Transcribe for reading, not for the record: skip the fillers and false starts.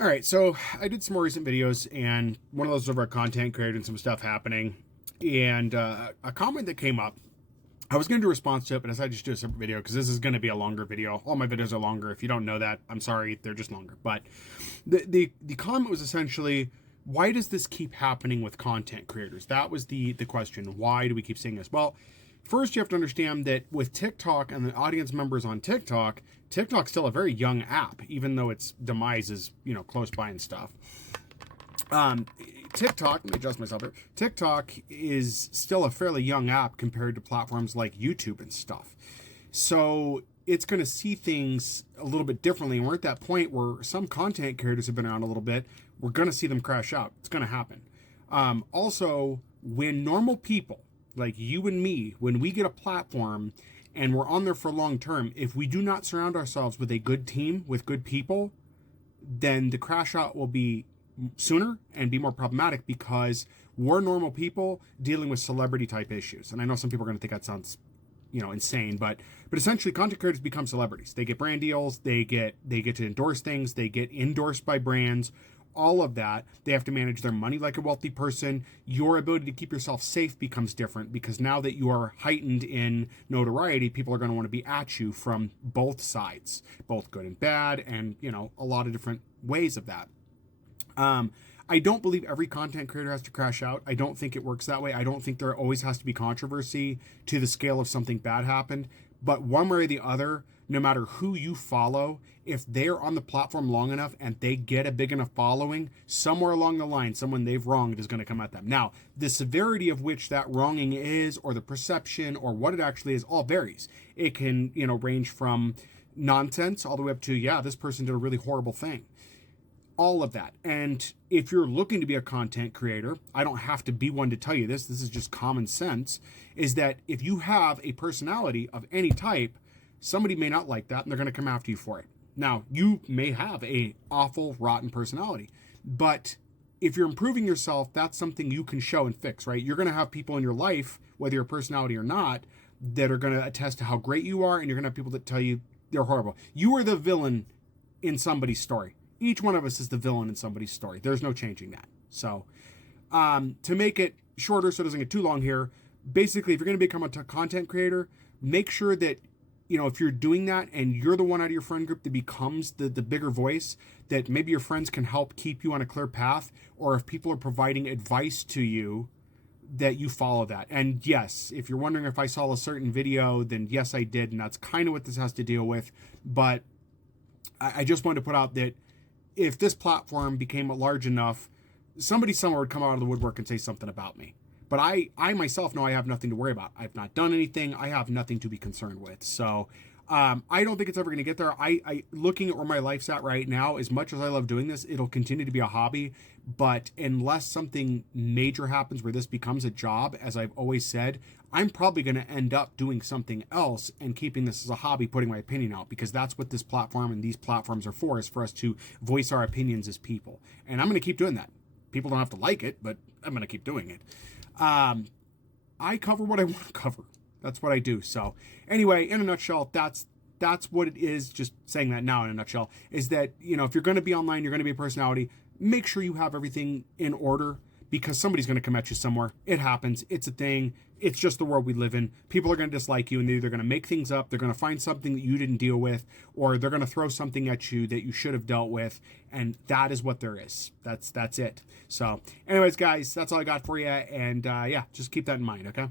All right, so I did some more recent videos, and one of those was about content creator and some stuff happening. And a comment that came up, I was going to do a response to it, but I decided to just do a separate video because this is going to be a longer video. All my videos are longer. If you don't know that, I'm sorry, they're just longer. But the comment was essentially, why does this keep happening with content creators? That was the question. Why do we keep seeing this? Well, first you have to understand that with TikTok and the audience members on TikTok, TikTok's still a very young app, even though its demise is, close by and stuff. TikTok, let me adjust myself here. TikTok is still a fairly young app compared to platforms like YouTube and stuff. So it's going to see things a little bit differently. And we're at that point where some content creators have been around a little bit. We're going to see them crash out. It's going to happen. Also, when normal people like you and me, when we get a platform and we're on there for long term, if we do not surround ourselves with a good team, with good people, then the crash out will be sooner and be more problematic because we're normal people dealing with celebrity type issues. And I know some people are going to think that sounds, insane, but essentially content creators become celebrities. They get brand deals, they get to endorse things, they get endorsed by brands, all of that. They have to manage their money like a wealthy person. Your ability to keep yourself safe becomes different because now that you are heightened in notoriety, people are going to want to be at you from both sides, both good and bad, and a lot of different ways of that. I don't believe every content creator has to crash out. I don't think it works that way. I don't think there always has to be controversy to the scale of something bad happened. But one way or the other, no matter who you follow, if they're on the platform long enough and they get a big enough following, somewhere along the line, someone they've wronged is going to come at them. Now, the severity of which that wronging is, or the perception, or what it actually is, all varies. It can, range from nonsense all the way up to, yeah, this person did a really horrible thing. All of that. And if you're looking to be a content creator, I don't have to be one to tell you this. This is just common sense, is that if you have a personality of any type, somebody may not like that and they're going to come after you for it. Now, you may have a awful, rotten personality, but if you're improving yourself, that's something you can show and fix, right? You're going to have people in your life, whether you're a personality or not, that are going to attest to how great you are, and you're going to have people that tell you they're horrible. You are the villain in somebody's story. Each one of us is the villain in somebody's story. There's no changing that. So to make it shorter so it doesn't get too long here, basically, if you're going to become a content creator, make sure that, if you're doing that and you're the one out of your friend group that becomes the bigger voice, that maybe your friends can help keep you on a clear path, or if people are providing advice to you, that you follow that. And yes, if you're wondering if I saw a certain video, then yes, I did. And that's kind of what this has to deal with. But I just wanted to put out that if this platform became large enough, somebody somewhere would come out of the woodwork and say something about me. But I myself know I have nothing to worry about. I've not done anything. I have nothing to be concerned with. So I don't think it's ever going to get there. I looking at where my life's at right now, as much as I love doing this, it'll continue to be a hobby. But unless something major happens where this becomes a job, as I've always said, I'm probably going to end up doing something else and keeping this as a hobby, putting my opinion out, because that's what this platform and these platforms are for, is for us to voice our opinions as people. And I'm going to keep doing that. People don't have to like it, but I'm going to keep doing it. I cover what I want to cover. That's what I do. So anyway, in a nutshell, that's what it is. Just saying that now in a nutshell is that, if you're going to be online, you're going to be a personality, make sure you have everything in order, because somebody's going to come at you somewhere. It happens. It's a thing. It's just the world we live in. People are going to dislike you, and they're either going to make things up, they're going to find something that you didn't deal with, or they're going to throw something at you that you should have dealt with, and that is what there is. That's it. So anyways, guys, that's all I got for you, and yeah, just keep that in mind, okay?